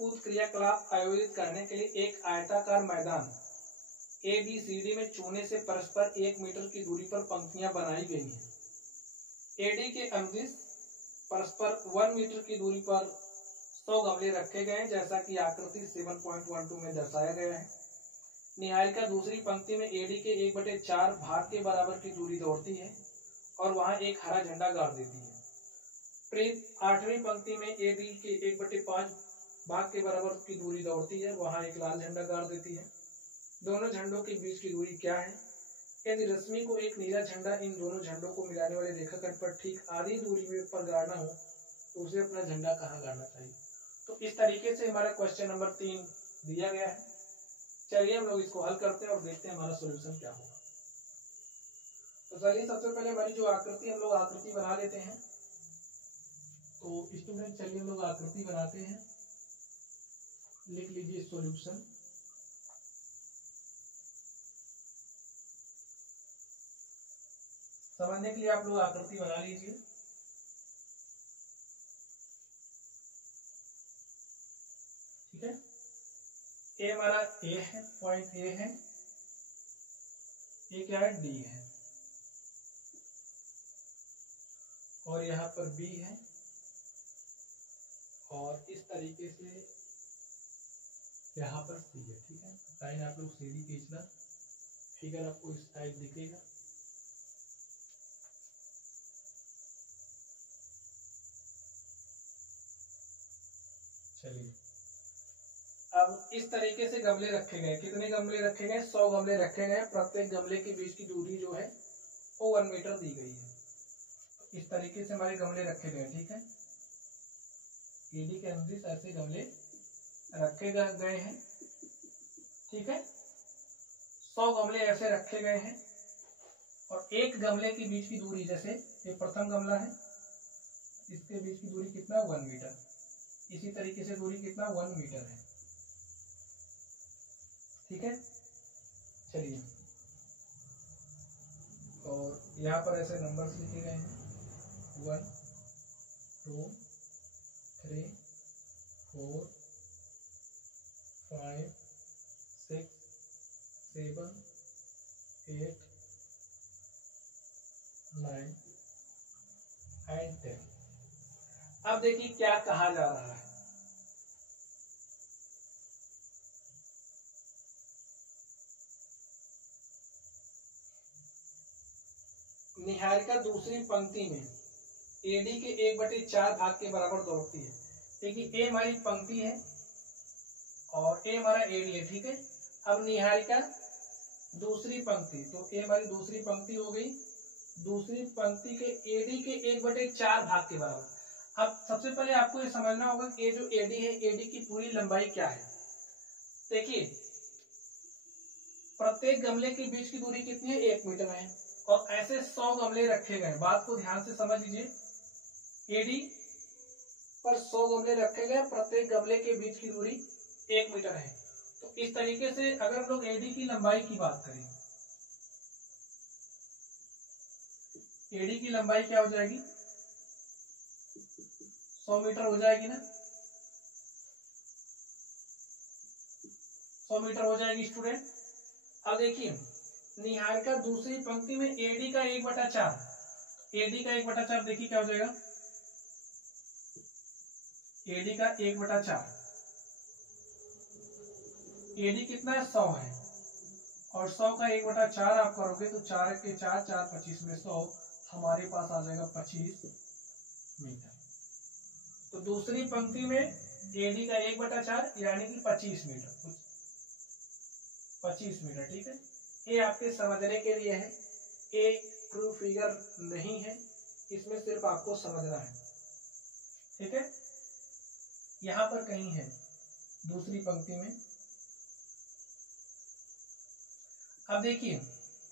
कूद क्रियाकलाप आयोजित करने के लिए एक आयताकार मैदान ABCD में चूने से परस्पर 1 मीटर की दूरी पर पंक्तियां बनाई गई हैं। AD के अनुदिश परस्पर 1 मीटर की दूरी पर 100 गमले रखे गए हैं, जैसा कि आकृति 7.12 में दर्शाया गया है। निहारिका दूसरी पंक्ति में AD के 1/4 भाग के बराबर की दूरी दौड़ती है और वहां एक हरा झंडा गाड़ देती है। प्रीत आठवीं पंक्ति में AB के 1/5 भाग के बराबर की दूरी दौड़ती है, वहां एक लाल झंडा गाड़ देती है। दोनों झंडों के बीच की दूरी क्या है? यदि रश्मि को एक नीला झंडा इन दोनों झंडों को मिलाने वाले रेखाखंड पर ठीक आधी दूरी में पर गाड़ना हो तो उसे अपना झंडा कहाँ गाड़ना चाहिए? तो इस तरीके से हमारा क्वेश्चन नंबर 3 दिया गया है। चलिए हम लोग इसको हल करते हैं और देखते हैं हमारा सॉल्यूशन क्या होगा। तो चलिए सबसे पहले हमारी जो आकृति, हम लोग आकृति बना लेते हैं। तो स्टूडेंट चलिए हम लोग आकृति बनाते हैं। लिख लीजिए सॉल्यूशन। समझने के लिए आप लोग आकृति बना लीजिए। ठीक है, ए हमारा ए है, पॉइंट ए है, ये क्या है? डी है, और यहाँ पर बी है, और इस तरीके से यहाँ पर सी है। ठीक है, लाइन आप लोग सीधी खींचना, फिगर आपको इस टाइप दिखेगा। चलिए, अब इस तरीके से गमले रखे गए। कितने गमले रखे गए? 100 गमले रखे गए। प्रत्येक गमले के बीच की दूरी जो है वो 1 मीटर दी गई है। इस तरीके से हमारे गमले रखे गए। ठीक है, AD के अनुदिश ऐसे गमले रखे गए हैं। ठीक है, 100 गमले ऐसे रखे गए हैं और एक गमले के बीच की दूरी, जैसे ये प्रथम गमला है, इसके बीच की दूरी कितना? 1 मीटर। इसी तरीके से दूरी कितना? 1 मीटर है। ठीक है, चलिए, और यहाँ पर ऐसे नंबर्स लिखे गए हैं 1 2 3 4 5 6 7 8 9 एंड 10। अब देखिए क्या कहा जा रहा है। निहारिका दूसरी पंक्ति में AD के 1/4 भाग के बराबर दौड़ती है। देखिए, A हमारी पंक्ति है और A हमारा AD है। ठीक है, अब निहारिका दूसरी पंक्ति, तो A हमारी दूसरी पंक्ति हो गई। दूसरी पंक्ति के AD के 1/4 भाग के बराबर। अब सबसे पहले आपको ये समझना होगा कि ये जो AD है, AD की पूरी लंबाई क्या है। देखिए, प्रत्येक गमले के बीच की दूरी कितनी है? 1 मीटर है, और ऐसे 100 गमले रखे गए। बात को ध्यान से समझ लीजिए। AD पर 100 गमले रखे गए, प्रत्येक गमले के बीच की दूरी 1 मीटर है। तो इस तरीके से अगर हम लोग AD की लंबाई की बात करें, AD की लंबाई क्या हो जाएगी? 100 मीटर हो जाएगी ना? 100 मीटर हो जाएगी स्टूडेंट। अब देखिए, निहारिका दूसरी पंक्ति में AD का 1/4, AD का 1/4 देखिए क्या हो जाएगा? AD का 1/4, AD कितना है? 100 है, और 100 का 1/4 आप करोगे तो 4 के 4 4 25 में 100, हमारे पास आ जाएगा 25 मीटर। तो दूसरी पंक्ति में AD का 1/4 यानी कि 25 मीटर, 25 मीटर। ठीक है, ये आपके समझने के लिए है, एक ट्रू फिगर नहीं है, इसमें सिर्फ आपको समझना है। ठीक है, यहां पर कहीं है दूसरी पंक्ति में। अब देखिए,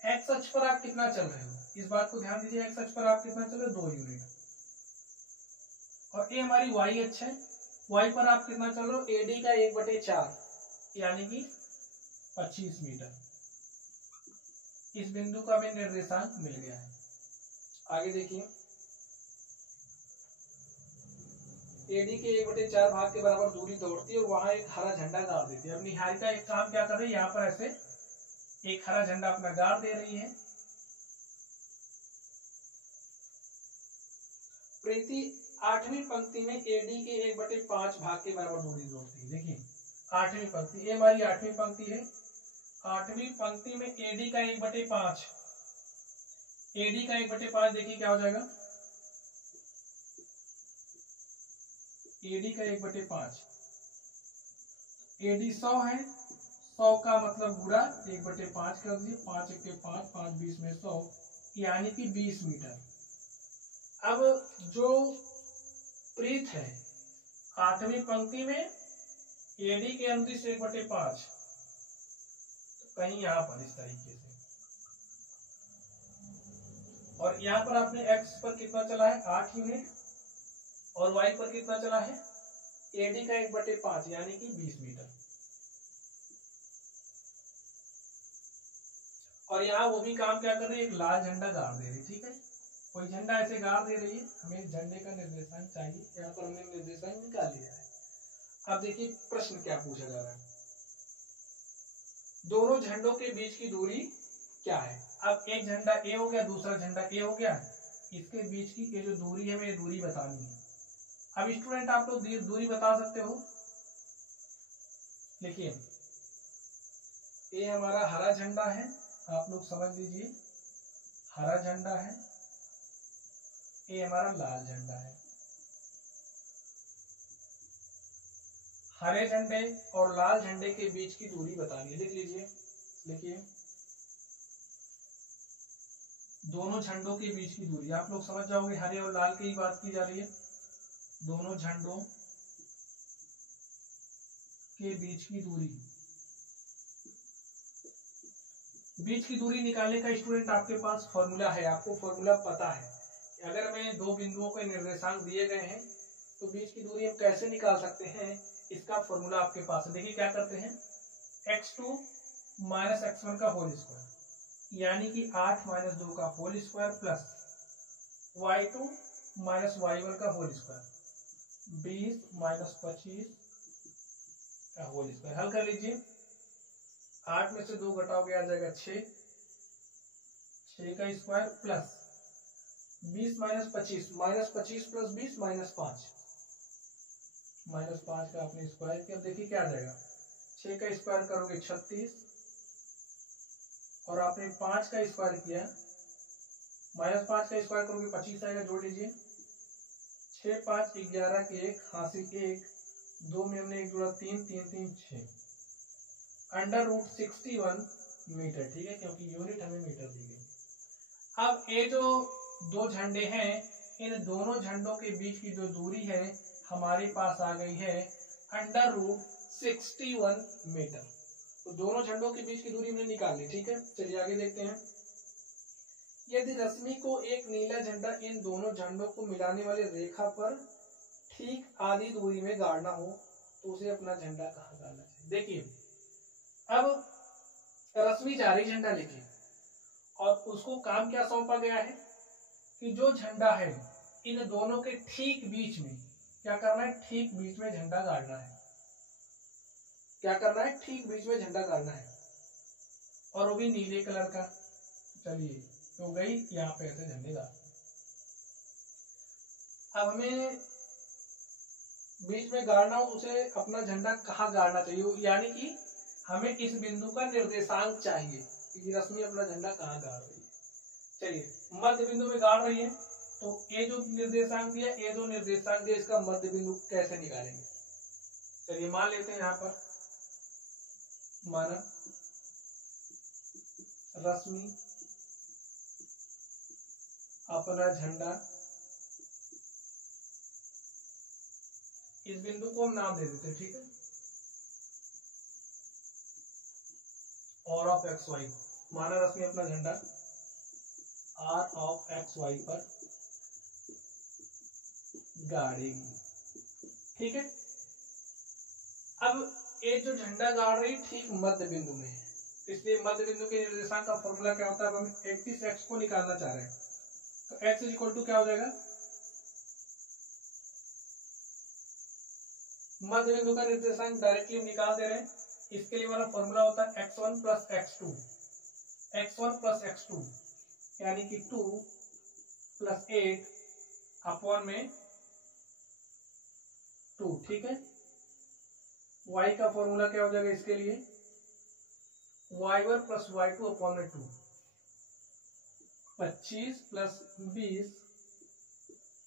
एक्स अक्ष पर आप कितना चल रहे हो, इस बात को ध्यान दीजिए। एक्स अक्ष पर आप कितना चल रहे हो? 2 यूनिट। और ये हमारी वाई अक्ष है, वाई पर आप कितना चल रहे हो? AD का 1/4 यानी कि 25 मीटर। इस बिंदु का हमें निर्देशांक मिल गया है। आगे देखिए, एडी के 1/4 भाग के बराबर दूरी दौड़ती है और वहां एक हरा झंडा गाड़ देती है। अब निहारिका एक काम क्या कर रही है, यहाँ पर ऐसे एक हरा झंडा अपना गाड़ दे रही है। प्रीति 8वीं पंक्ति में एडी के 1/5 भाग के बराबर दूरी दौड़ती है। देखिए 8वीं पंक्ति, ये हमारी 8वीं पंक्ति है। 8वीं पंक्ति में एडी का 1/5, एडी का 1/5 देखिए क्या हो जाएगा, एडी का 1/5, एडी 100 है, 100 का मतलब गुणा 1/5 कर दिए, 5 1 के 5, 5 20 में 100 यानी कि 20 मीटर। अब जो प्रीत है 8वीं पंक्ति में एडी के अनुदिश 1/5, तो कहीं यहां पर इस तरीके से, और यहां पर आपने एक्स पर कितना चला है 8 यूनिट और वाई पर कितना चला है एडी का 1/5 यानी कि 20 मीटर। और यहाँ वो भी काम क्या कर रही है, एक लाल झंडा गाड़ दे रही, ठीक है, कोई झंडा ऐसे गाड़ दे रही है। हमें झंडे का निर्देशांक चाहिए, यहाँ पर हमने निर्देशांक निकाल लिया है। अब देखिए प्रश्न क्या पूछा जा रहा है, दोनों झंडों के बीच की दूरी क्या है। अब एक झंडा ए हो गया, दूसरा झंडा ए हो गया, इसके बीच की ये जो दूरी है हमें दूरी बतानी है। अब स्टूडेंट आप लोग दूरी बता सकते हो, देखिए ये हमारा हरा झंडा है, आप लोग समझ लीजिए हरा झंडा है, ये हमारा लाल झंडा है। हरे झंडे और लाल झंडे के बीच की दूरी बतानी है, लिख लीजिए। देखिए दोनों झंडों के बीच की दूरी आप लोग समझ जाओगे, हरे और लाल की ही बात की जा रही है। दोनों झंडों के बीच की दूरी, बीच की दूरी निकालने का स्टूडेंट आपके पास फॉर्मूला है, आपको फॉर्मूला पता है कि अगर हमें दो बिंदुओं के निर्देशांक दिए गए हैं तो बीच की दूरी हम कैसे निकाल सकते हैं, इसका फॉर्मूला आपके पास है। देखिए क्या करते हैं, x2 माइनस x1 का होल स्क्वायर यानी कि 8 माइनस 2 का whole square plus y2 minus y1 का होल स्क्वायर 20 माइनस 25 का होल स्क्वायर। हल कर लीजिए, 8 में से 2 घटाओगे आ जाएगा 6 का square plus 20 minus 25 plus 20 minus 5 का आपने स्क्वायर किया। देखिए क्या आ जाएगा, 6 का स्क्वायर करोगे 36 और आपने 5 का स्क्वायर किया, माइनस 5 का स्क्वायर करोगे 25 आएगा, जोड़ लीजिए 6 5 11 के 1 हासिल 1, 2 में हमने 1 जोड़ा 3 3 3 6 √61 मीटर, ठीक है, क्योंकि यूनिट हमें मीटर दी गई। अब ये जो दो झंडे हैं, इन दोनों झंडों के बीच की जो दूरी है हमारे पास आ गई है √61 मीटर। तो दोनों झंडों के बीच की दूरी हमने निकाल ली, ठीक है। चलिए आगे देखते हैं, यदि रश्मि को एक नीला झंडा इन दोनों झंडों को मिलाने वाली रेखा पर ठीक आधी दूरी में गाड़ना हो तो उसे अपना झंडा कहाँ गाड़ना चाहिए। देखिए अब रश्मि जा रही झंडा लेके और उसको काम क्या सौंपा गया है कि जो झंडा है इन दोनों के ठीक बीच में क्या करना है, ठीक बीच में झंडा गाड़ना है। क्या करना है, ठीक बीच में झंडा गाड़ना है और वो भी नीले कलर का। चलिए तो गई, यहाँ पे ऐसे झंडे गाड़। अब हमें बीच में गाड़ना हो उसे अपना झंडा कहाँ गाड़ना चाहिए, यानी कि हमें इस बिंदु का निर्देशांक चाहिए कि रश्मि अपना झंडा कहाँ गाड़ रही है। चलिए मध्य बिंदु में गाड़ रही है, तो ये जो निर्देशांक दिया, ये जो निर्देशांक दिया, इसका मध्य बिंदु कैसे निकालेंगे। चलिए मान लेते हैं, यहाँ पर माना रश्मि अपना झंडा, इस बिंदु को हम नाम दे देते, ठीक है, और ऑफ एक्स वाई। माना रश्मि अपना झंडा आर ऑफ एक्स वाई पर गाड़ेगी, ठीक है। अब ये जो झंडा गाड़ रही ठीक मध्य बिंदु में है, इसलिए मध्य बिंदु के निर्देशांक का फॉर्मूला क्या होता है, अब हम 31x को निकालना चाह रहे हैं, तो x इक्वल टू क्या हो जाएगा, मध्य बिंदु का निर्देशांक डायरेक्टली निकाल दे रहे हैं। इसके लिए हमारा फॉर्मूला होता है x1 plus x2, x1 plus x2 यानी कि 2 प्लस 8 अपॉन में 2, ठीक है। y का फॉर्मूला क्या हो जाएगा इसके लिए, y1 प्लस y2 अपॉन में 2, 25 प्लस 20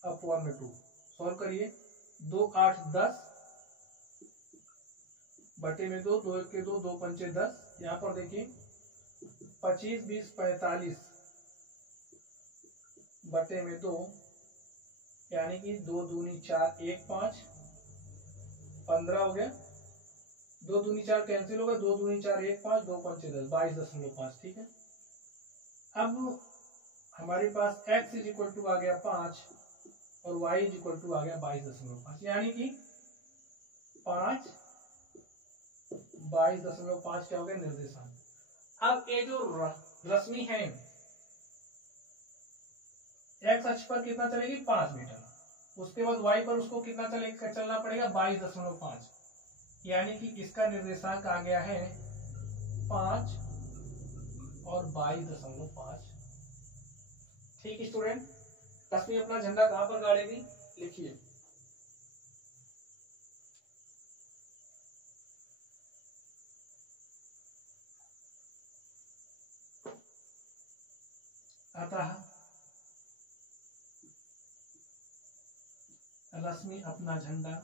अपॉन में 2। सॉल्व करिए, 2 8 10 बटे में 2, 2 1 के 2, 2 पंचे 10। यहाँ पर देखिए 25 20 45 बटे में 2 यानी कि 2 दूनी 4 1 5 15 हो गया। 2 दूनी 4 कैंसिल होगा, 2 दूनी 4 1 5 2 पंचे 10 22.5, ठीक है। अब हमारे पास x इज इक्वल टू आ गया 5 और y इज इक्वल टू आ गया 22.5 यानी कि 5 22.5 क्या हो गया निर्देशांक। अब ये जो रश्मि है x अक्ष पर कितना चलेगी 5 मीटर, उसके बाद y पर उसको कितना चलना पड़ेगा 22.5 यानी कि इसका निर्देशांक आ गया है 5 और 22.5। ठीक स्टूडेंट, रश्मि अपना झंडा कहां पर गाड़ेगी लिखिए। अतः रश्मि अपना झंडा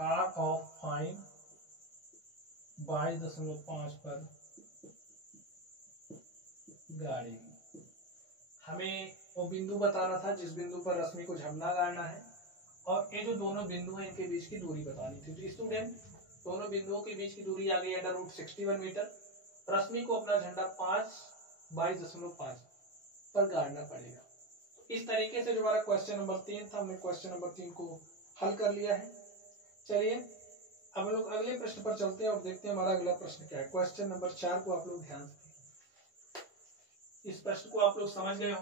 आर्क ऑफ फाइन 22.5 पर गाड़ेगी। हमें वो बिंदु बताना था जिस बिंदु पर रश्मि को झंडा गाड़ना है, और ये जो दोनों बिंदु हैं इनके बीच की दूरी बतानी थी। तो स्टूडेंट दोनों बिंदुओं के बीच की दूरी आ गई √61 मीटर। रश्मि को अपना झंडा 22.5 पर गाड़ना पड़ेगा। इस तरीके से जो हमारा क्वेश्चन नंबर 3 था, हमने क्वेश्चन नंबर 3 को हल कर लिया है। चलिए अब हम लोग अगले प्रश्न पर चलते हैं और देखते हैं हमारा अगला प्रश्न क्या है। क्वेश्चन नंबर 4 को आप लोग ध्यान से, इस प्रश्न को आप लोग समझ गए हो।